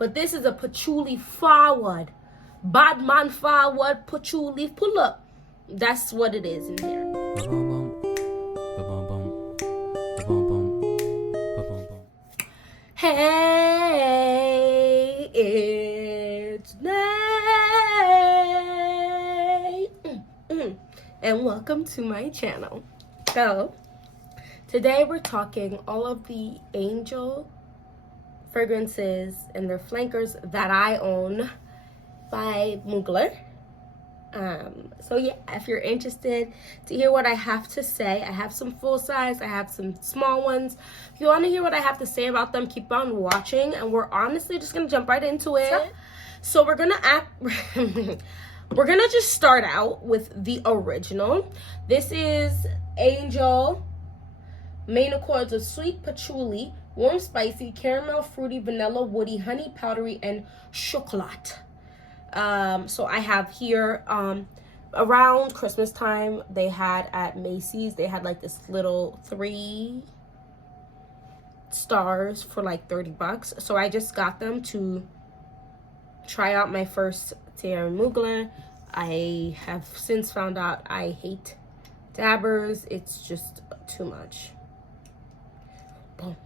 But this is a patchouli forward. Bad man forward, patchouli pull up. That's what it is in here. Hey, it's Nate. And welcome to my channel. So, today we're talking all of the Angel fragrances and their flankers that I own by Mugler. So yeah, if you're interested to hear what I have to say, I have some full size, I have some small ones. If you want to hear what I have to say about them, keep on watching, and we're honestly just gonna jump right into it. So we're gonna just start out with the original. This is Angel, main accords of sweet patchouli, warm spicy, caramel, fruity, vanilla, woody, honey, powdery, and chocolate. So I have here, around Christmas time, they had at Macy's, they had like this little 3 stars for like $30. So I just got them to try out my first Thierry Mugler. I have since found out I hate dabbers. It's just too much. Boom.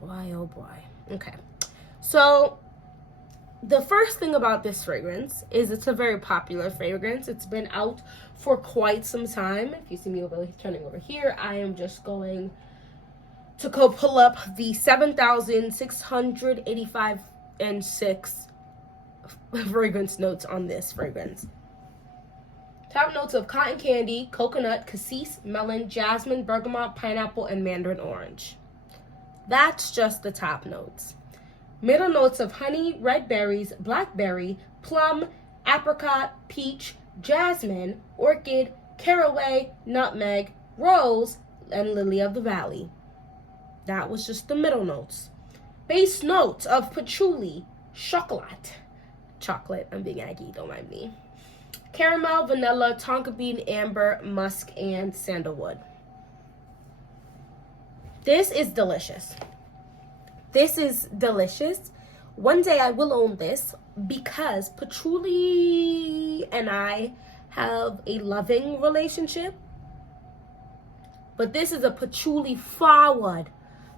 Boy, oh boy. Okay. So the first thing about this fragrance is it's a very popular fragrance. It's been out for quite some time. If you see me turning over here, I am just going to go pull up the 7,685 and 6 fragrance notes on this fragrance. Top notes of cotton candy, coconut, cassis, melon, jasmine, bergamot, pineapple, and mandarin orange. That's just the top notes. Middle notes of honey, red berries, blackberry, plum, apricot, peach, jasmine, orchid, caraway, nutmeg, rose, and lily of the valley. That was just the middle notes. Base notes of patchouli, chocolate, I'm being Aggie, don't mind me. Caramel, vanilla, tonka bean, amber, musk, and sandalwood. This is delicious. This is delicious. One day I will own this because patchouli and I have a loving relationship. But this is a patchouli forward.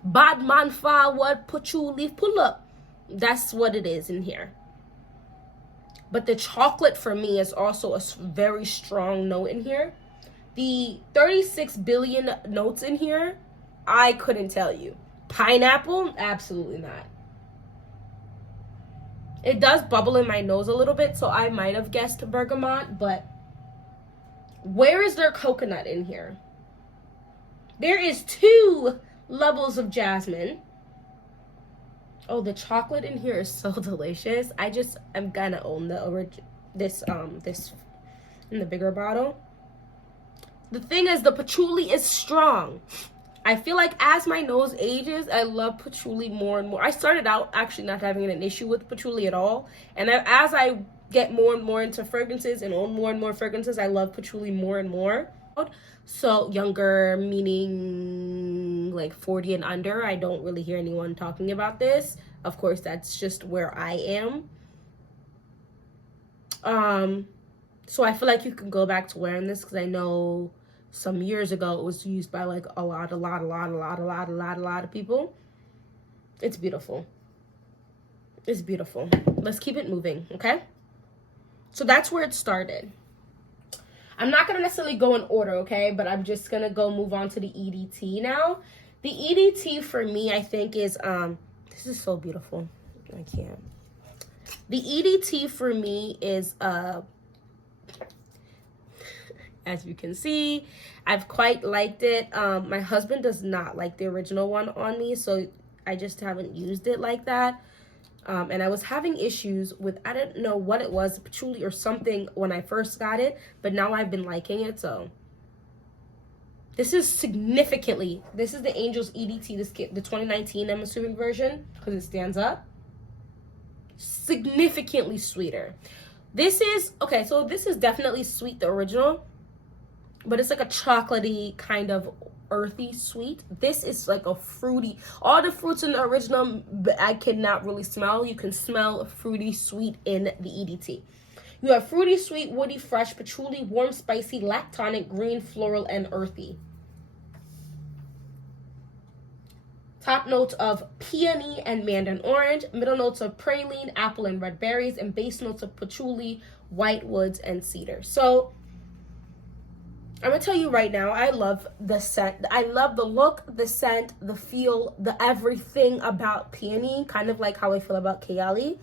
Bad man forward, patchouli pull up. That's what it is in here. But the chocolate for me is also a very strong note in here. The 36 billion notes in here, I couldn't tell you. Pineapple? Absolutely not. It does bubble in my nose a little bit, so I might have guessed bergamot, but where is there coconut in here? There is 2 levels of jasmine. Oh, the chocolate in here is so delicious. I'm gonna own this in the bigger bottle. The thing is, the patchouli is strong. I feel like as my nose ages, I love patchouli more and more. I started out actually not having an issue with patchouli at all. And as I get more and more into fragrances and own more and more fragrances, I love patchouli more and more. So younger, meaning like 40 and under, I don't really hear anyone talking about this. Of course, that's just where I am. So I feel like you can go back to wearing this because I know some years ago it was used by like a lot of people. It's beautiful. It's beautiful. Let's keep it moving, okay? So that's where it started. I'm not gonna necessarily go in order, okay? But I'm just gonna move on to the EDT now. The EDT for me, I think is this is so beautiful. I can't. The EDT for me is as you can see, I've quite liked it. My husband does not like the original one on me, so I just haven't used it like that. And I was having issues with, I didn't know what it was, patchouli or something when I first got it, but now I've been liking it, so. This is the Angels Edt, the 2019, I'm assuming, version, because it stands up. Significantly sweeter. This is definitely sweet, the original, but it's like a chocolatey kind of earthy sweet. This is like a fruity. All the fruits in the original, I cannot really smell. You can smell fruity sweet in the EDT. You have fruity sweet, woody, fresh, patchouli, warm, spicy, lactonic, green, floral, and earthy. Top notes of peony and mandarin orange, middle notes of praline, apple, and red berries, and base notes of patchouli, white woods, and cedar. So I'm gonna tell you right now, I love the scent. I love the look, the scent, the feel, the everything about peony, kind of like how I feel about Kayali.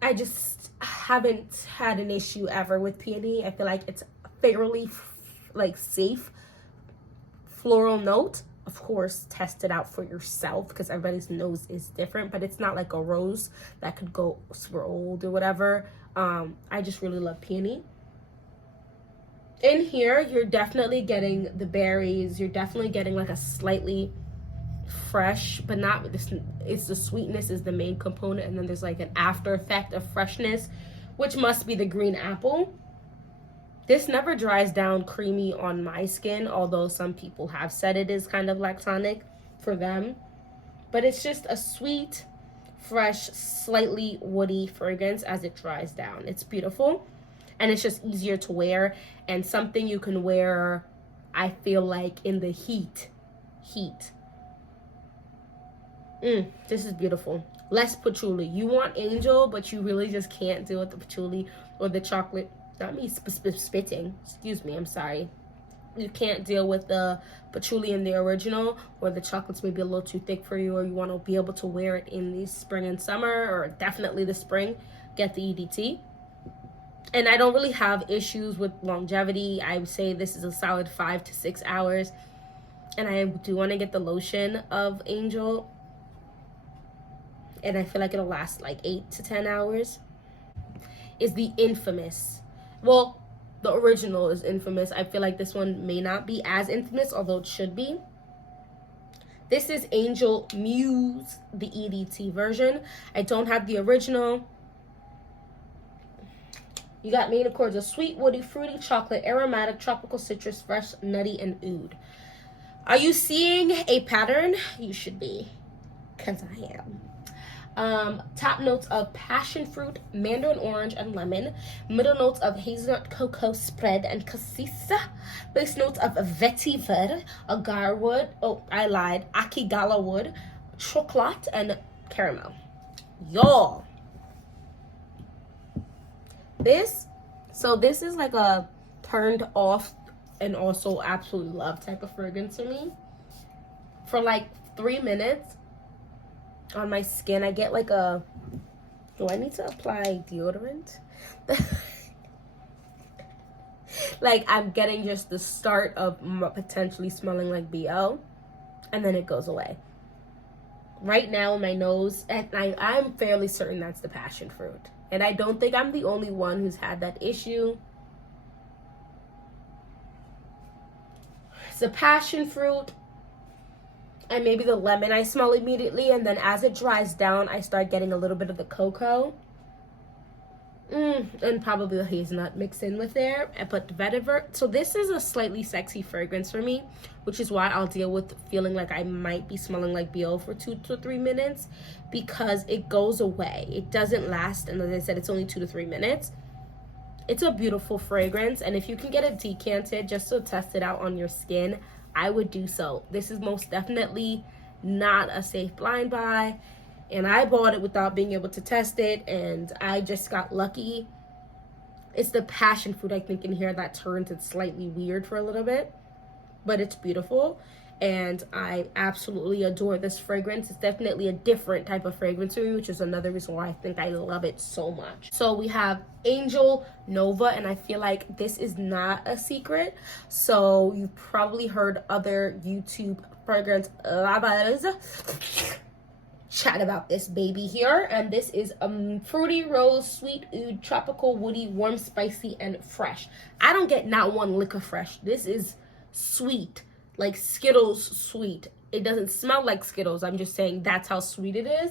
I just haven't had an issue ever with peony. I feel like it's fairly like safe floral note. Of course, test it out for yourself because everybody's nose is different, but it's not like a rose that could go super old or whatever. I just really love peony. In here, you're definitely getting the berries. You're definitely getting like a slightly fresh, but not this. It's the sweetness is the main component, and then there's like an after effect of freshness, which must be the green apple. This never dries down creamy on my skin, although some people have said it is kind of lactonic for them. But it's just a sweet, fresh, slightly woody fragrance as it dries down. It's beautiful, and it's just easier to wear, and something you can wear, I feel like, in the heat. This is beautiful. Less patchouli. You want Angel, but you really just can't deal with the patchouli or the chocolate. Not me spitting. Excuse me, I'm sorry. You can't deal with the patchouli in the original, or the chocolate's maybe a little too thick for you, or you want to be able to wear it in the spring and summer, or definitely the spring. Get the EDT. And I don't really have issues with longevity. I would say this is a solid 5 to 6 hours. And I do want to get the lotion of Angel. And I feel like it'll last like 8 to 10 hours. Is the infamous. Well, the original is infamous. I feel like this one may not be as infamous, although it should be. This is Angel Muse, the EDT version. I don't have the original. You got main accords of sweet, woody, fruity, chocolate, aromatic, tropical, citrus, fresh, nutty, and oud. Are you seeing a pattern? You should be, because I am. Top notes of passion fruit, mandarin orange, and lemon. Middle notes of hazelnut, cocoa, spread, and cassis. Base notes of vetiver, agar wood, akigala wood, chocolate, and caramel. Y'all. This is like a turned off and also absolutely love type of fragrance for me. For like 3 minutes on my skin, I get like a, do I need to apply deodorant? Like I'm getting just the start of potentially smelling like BO, and then it goes away. Right now my nose, and I'm fairly certain that's the passion fruit. And I don't think I'm the only one who's had that issue. It's the passion fruit and maybe the lemon I smell immediately, and then as it dries down, I start getting a little bit of the cocoa. And probably the hazelnut mixed in with there. I put the vetiver. So this is a slightly sexy fragrance for me, which is why I'll deal with feeling like I might be smelling like BO for 2 to 3 minutes, because it goes away. It doesn't last, and as I said, it's only 2 to 3 minutes. It's a beautiful fragrance, and if you can get it decanted just to test it out on your skin, I would do so. This is most definitely not a safe blind buy, and I bought it without being able to test it, and I just got lucky. It's the passion fruit, I think, in here that turns it slightly weird for a little bit, but it's beautiful, and I absolutely adore this fragrance. It's definitely a different type of fragrance for me, which is another reason why I think I love it so much. So we have Angel Nova, and I feel like this is not a secret, so you've probably heard other YouTube fragrance lovers chat about this baby here. And this is fruity rose, sweet oud, tropical, woody, warm, spicy, and fresh. I don't get not one lick of fresh. This is sweet, like Skittles sweet. It doesn't smell like Skittles. I'm just saying that's how sweet it is.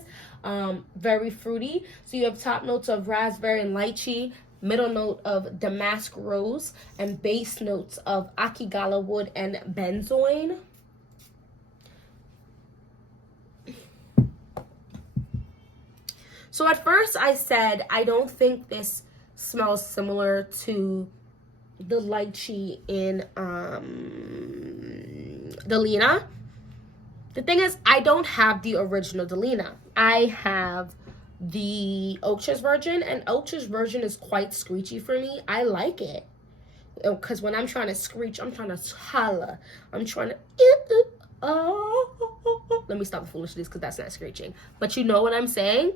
Very fruity. So you have top notes of raspberry and lychee, middle note of damask rose, and base notes of akigala wood and benzoin. So at first I said, I don't think this smells similar to the lychee in Delina. The thing is, I don't have the original Delina. I have the Oakshire version, and Oakshire version is quite screechy for me. I like it. Because when I'm trying to screech, I'm trying to holler. I'm trying to... Let me stop the foolishness because that's not screeching. But you know what I'm saying?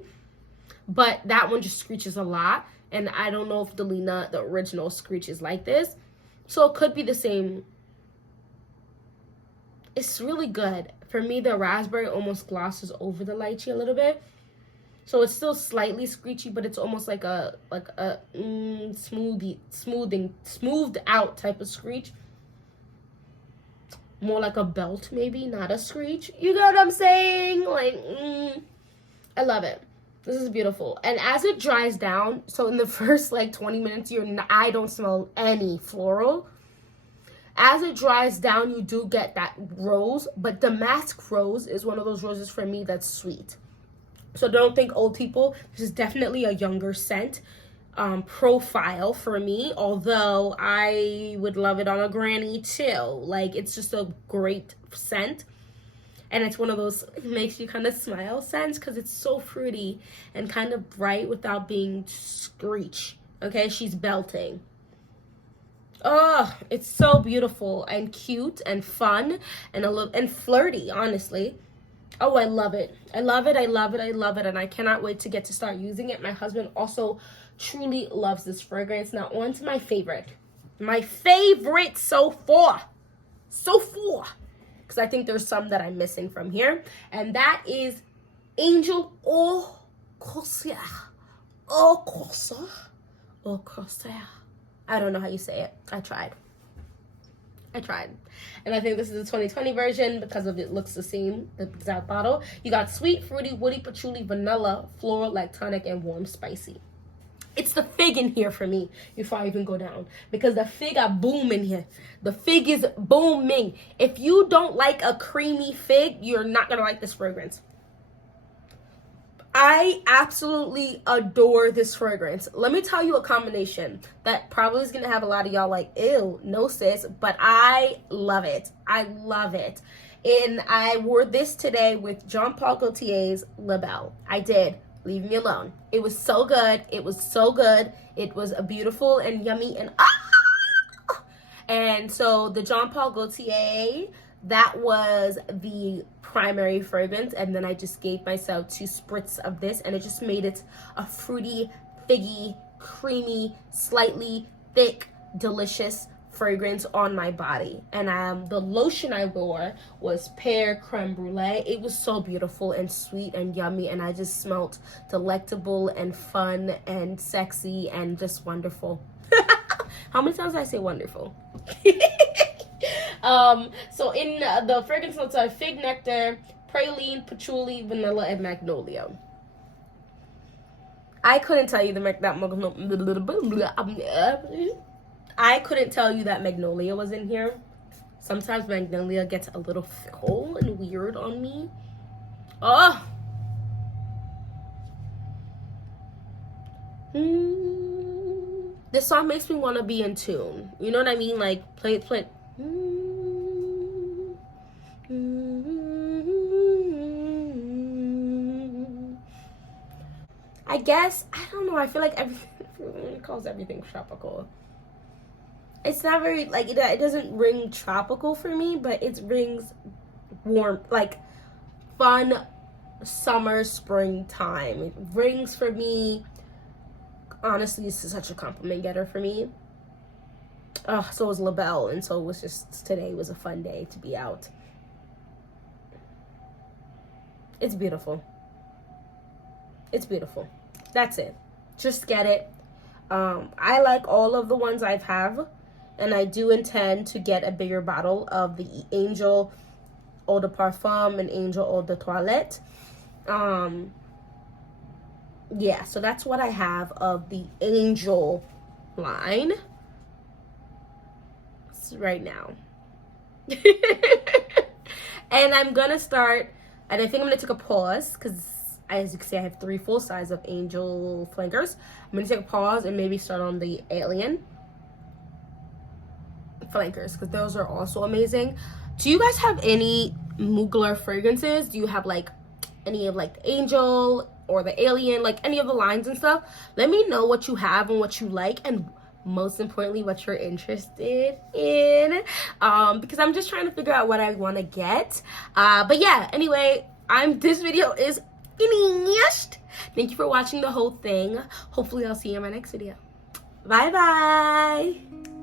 But that one just screeches a lot. And I don't know if Delina, the original, screeches like this. So it could be the same. It's really good. For me, the raspberry almost glosses over the lychee a little bit. So it's still slightly screechy, but it's almost like a smoothed out type of screech. More like a belt, maybe, not a screech. You know what I'm saying? Like, I love it. This is beautiful. And as it dries down, so in the first like 20 minutes, I don't smell any floral. As it dries down, you do get that rose, but damask rose is one of those roses for me that's sweet. So don't think old people. This is definitely a younger scent profile for me, although I would love it on a granny too. Like, it's just a great scent. And it's one of those makes you kind of smile scents because it's so fruity and kind of bright without being screech. Okay, she's belting. Oh, it's so beautiful and cute and fun and and flirty, honestly. Oh, I love it. I love it. I love it. I love it. And I cannot wait to get to start using it. My husband also truly loves this fragrance. Now, on to my favorite. My favorite so far. So far. Because I think there's some that I'm missing from here. And that is Angel Edt. I don't know how you say it. I tried. And I think this is the 2020 version because of it looks the same, the exact bottle. You got sweet, fruity, woody, patchouli, vanilla, floral, lactonic, and warm, spicy. It's the fig in here for me before I even go down. Because the fig are booming here. The fig is booming. If you don't like a creamy fig, you're not going to like this fragrance. I absolutely adore this fragrance. Let me tell you a combination that probably is going to have a lot of y'all like, ew, no sis. But I love it. I love it. And I wore this today with Jean Paul Gaultier's La Belle. I did. Leave me alone. It was so good. It was so good. It was a beautiful and yummy and And so the Jean Paul Gaultier, that was the primary fragrance, and then I just gave myself 2 spritz of this, and it just made it a fruity, figgy, creamy, slightly thick, delicious fragrance on my body. And the lotion I wore was pear creme brulee. It was so beautiful and sweet and yummy, and I just smelled delectable and fun and sexy and just wonderful. How many times did I say wonderful? So in the fragrance notes are fig nectar, praline, patchouli, vanilla, and magnolia. I couldn't tell you I couldn't tell you that magnolia was in here. Sometimes magnolia gets a little fickle and weird on me. Oh. This song makes me want to be in tune. You know what I mean? Like, play. I guess, I don't know, I feel like everything calls everything tropical. It's not very, like, it doesn't ring tropical for me, but it rings warm, like, fun summer, springtime. It rings for me, honestly, this is such a compliment getter for me. So was La Belle, and so it was just, today was a fun day to be out. It's beautiful. It's beautiful. That's it. Just get it. I like all of the ones I have, and I do intend to get a bigger bottle of the Angel Eau de Parfum and Angel Eau de Toilette. Yeah, so that's what I have of the Angel line right now. And I'm gonna start, and I think I'm gonna take a pause because as you can see I have 3 full size of angel flankers. I'm gonna take a pause and maybe start on the alien flankers because those are also amazing. Do you guys have any Mugler fragrances? Do you have like any of like the angel or the alien, like any of the lines and stuff? Let me know what you have and what you like, and most importantly what you're interested in, because I'm just trying to figure out what I want to get. But yeah, anyway, this video is finished. Thank you for watching the whole thing. Hopefully I'll see you in my next video. Bye bye.